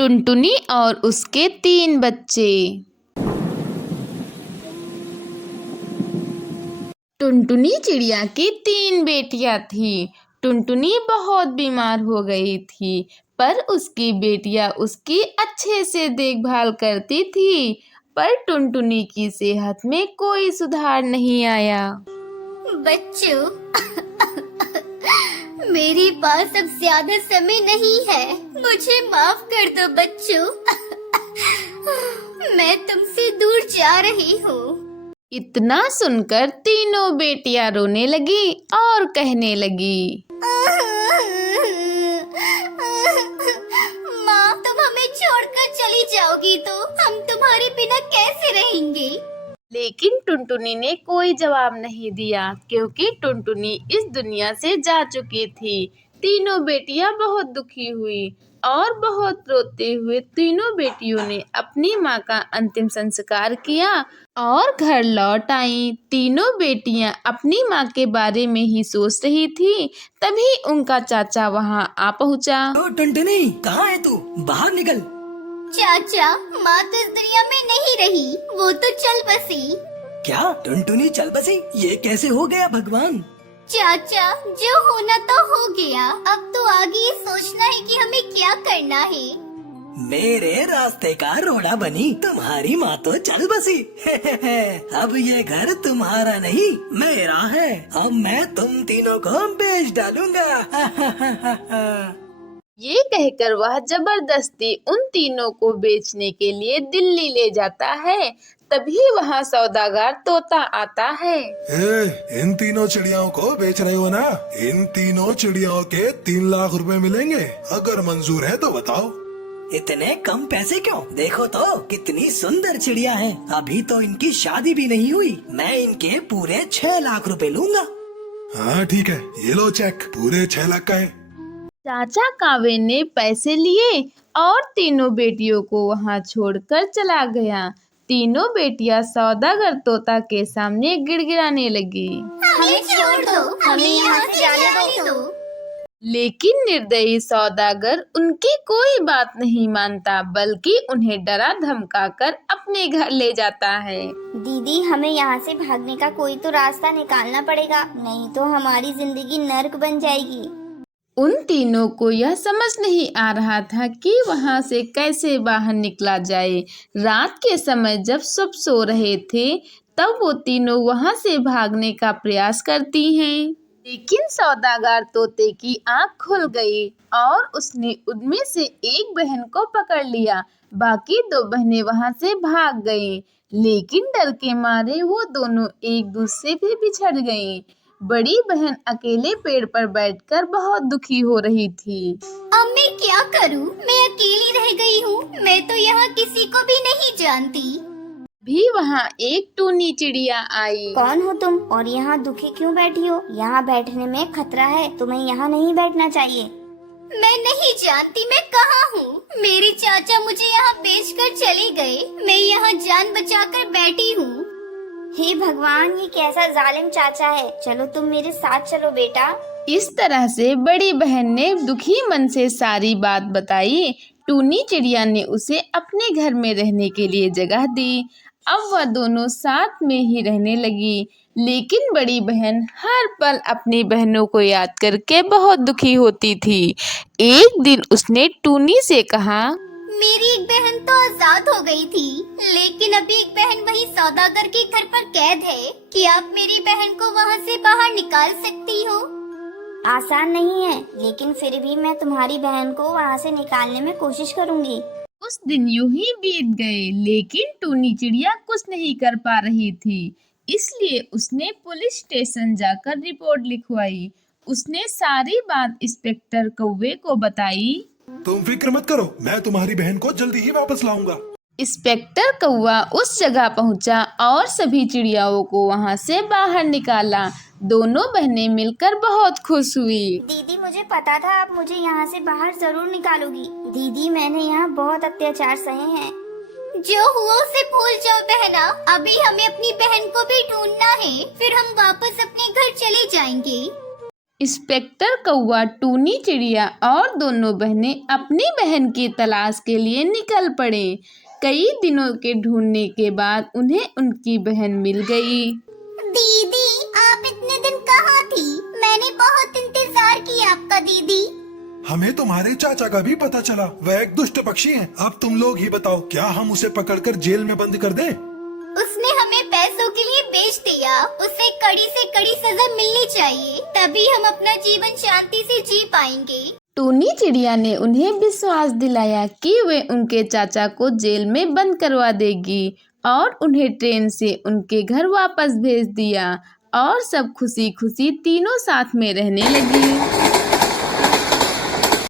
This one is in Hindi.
टुनटुनी और उसके 3 बच्चे। टुनटुनी चिड़िया की 3 बेटियां थीं। टुनटुनी बहुत बीमार हो गई थी, पर उसकी बेटियां उसकी अच्छे से देखभाल करती थी। पर टुनटुनी की सेहत में कोई सुधार नहीं आया। बच्चों, मेरे पास अब ज्यादा समय नहीं है, मुझे माफ कर दो बच्चों। मैं तुमसे दूर जा रही हूँ। इतना सुनकर तीनों बेटियां रोने लगी और कहने लगी, माँ, तुम हमें छोड़कर चली जाओगी तो हम तुम्हारे बिना कैसे रहेंगे। लेकिन टुनटुनी ने कोई जवाब नहीं दिया, क्योंकि टुनटुनी इस दुनिया से जा चुकी थी। तीनों बेटियां बहुत दुखी हुई और बहुत रोते हुए तीनों बेटियों ने अपनी माँ का अंतिम संस्कार किया और घर लौट आईं। तीनों बेटियां अपनी माँ के बारे में ही सोच रही थी, तभी उनका चाचा वहाँ आ पहुँचा। ओ टुनटुनी, कहाँ है तू? बाहर निकल। चाचा, माँ तो इस दुनिया में नहीं रही, वो तो चल बसी। क्या? टुनटुनी चल बसी? ये कैसे हो गया भगवान? चाचा, जो होना तो हो गया, अब तो आगे ये सोचना है कि हमें क्या करना है। मेरे रास्ते का रोड़ा बनी, तुम्हारी माँ तो चल बसी। अब ये घर तुम्हारा नहीं, मेरा है। अब मैं तुम तीनों को बेच डालूंगा। ये कहकर वह जबरदस्ती उन तीनों को बेचने के लिए दिल्ली ले जाता है। तभी वहाँ सौदागर तोता आता है। इन तीनों चिड़ियाओं को बेच रहे हो ना? इन तीनों चिड़ियाओं के 3 लाख रुपए मिलेंगे, अगर मंजूर है तो बताओ। इतने कम पैसे क्यों? देखो तो कितनी सुंदर चिड़िया है। अभी तो इनकी शादी भी नहीं हुई। मैं इनके पूरे 6 लाख रुपए लूंगा। हाँ ठीक है, ये लो चेक, पूरे 6 लाख का है। चाचा कावे ने पैसे लिए और तीनों बेटियों को वहाँ छोड़कर चला गया। तीनों बेटियां सौदागर तोता के सामने गिड़गिड़ाने लगी। हमें छोड़ दो, हमें यहाँ से जाने दो। लेकिन निर्दयी सौदागर उनकी कोई बात नहीं मानता, बल्कि उन्हें डरा धमकाकर अपने घर ले जाता है। दीदी, हमें यहाँ से भागने का कोई तो रास्ता निकालना पड़ेगा, नहीं तो हमारी जिंदगी नर्क बन जाएगी। उन तीनों को यह समझ नहीं आ रहा था कि वहां से कैसे बाहर निकला जाए। रात के समय जब सब सो रहे थे, तब वो तीनों वहां से भागने का प्रयास करती हैं। लेकिन सौदागर तोते की आंख खुल गई और उसने उनमें से एक बहन को पकड़ लिया। बाकी 2 बहनें वहां से भाग गईं, लेकिन डर के मारे वो दोनों एक दूसरे से बिछड़ गईं। बड़ी बहन अकेले पेड़ पर बैठकर बहुत दुखी हो रही थी। अब मैं क्या करूं? मैं अकेली रह गई हूँ। मैं तो यहाँ किसी को भी नहीं जानती। भी वहाँ एक टूनी चिड़िया आई। कौन हो तुम और यहाँ दुखी क्यों बैठी हो? यहाँ बैठने में खतरा है, तुम्हें यहाँ नहीं बैठना चाहिए। मैं नहीं जानती मैं कहाँ हूँ। मेरे चाचा मुझे यहाँ बेचकर चले गए। मैं यहाँ जान बचाकर बैठी हूँ। हे भगवान, ये कैसा जालिम चाचा है। चलो तुम मेरे साथ चलो बेटा। इस तरह से बड़ी बहन ने दुखी मन से सारी बात बताई। टूनी चिड़िया ने उसे अपने घर में रहने के लिए जगह दी। अब वह दोनों साथ में ही रहने लगी। लेकिन बड़ी बहन हर पल अपनी बहनों को याद करके बहुत दुखी होती थी। एक दिन उसने टूनी से कहा, मेरी एक बहन तो आजाद हो गई थी, लेकिन अभी एक बहन वही सौदागर के घर पर कैद है। क्या आप मेरी बहन को वहाँ से बाहर निकाल सकती हो? आसान नहीं है, लेकिन फिर भी मैं तुम्हारी बहन को वहाँ से निकालने में कोशिश करूँगी। उस दिन यूं ही बीत गए, लेकिन टूनी चिड़िया कुछ नहीं कर पा रही थी। इसलिए उसने पुलिस स्टेशन जाकर रिपोर्ट लिखवाई। उसने सारी बात इंस्पेक्टर कौवे को बताई। तुम फिक्र मत करो, मैं तुम्हारी बहन को जल्दी ही वापस लाऊंगा। इंस्पेक्टर कौवा उस जगह पहुंचा और सभी चिड़ियाओं को वहां से बाहर निकाला। दोनों बहनें मिलकर बहुत खुश हुई। दीदी, मुझे पता था आप मुझे यहाँ से बाहर जरूर निकालोगी। दीदी, मैंने यहाँ बहुत अत्याचार सहे हैं। जो हुआ उसे भूल जाओ बहना। अभी हमें अपनी बहन को भी ढूंढना है, फिर हम वापस अपने घर चले जाएंगे। इंस्पेक्टर कौवा, टूनी चिड़िया और दोनों बहनें अपनी बहन की तलाश के लिए निकल पड़े। कई दिनों के ढूंढने के बाद उन्हें उनकी बहन मिल गई। दीदी, आप इतने दिन कहाँ थी? मैंने बहुत इंतजार किया आपका दीदी। हमें तुम्हारे चाचा का भी पता चला, वह एक दुष्ट पक्षी है। अब तुम लोग ही बताओ, क्या हम उसे पकड़कर जेल में बंद कर दें? उसने हमें पैसों के लिए बेच दिया। उसे कड़ी से कड़ी सजा मिलनी चाहिए, तभी हम अपना जीवन शांति से जी पाएंगे। टूनी चिड़िया ने उन्हें विश्वास दिलाया कि वे उनके चाचा को जेल में बंद करवा देगी और उन्हें ट्रेन से उनके घर वापस भेज दिया और सब खुशी खुशी तीनों साथ में रहने लगी।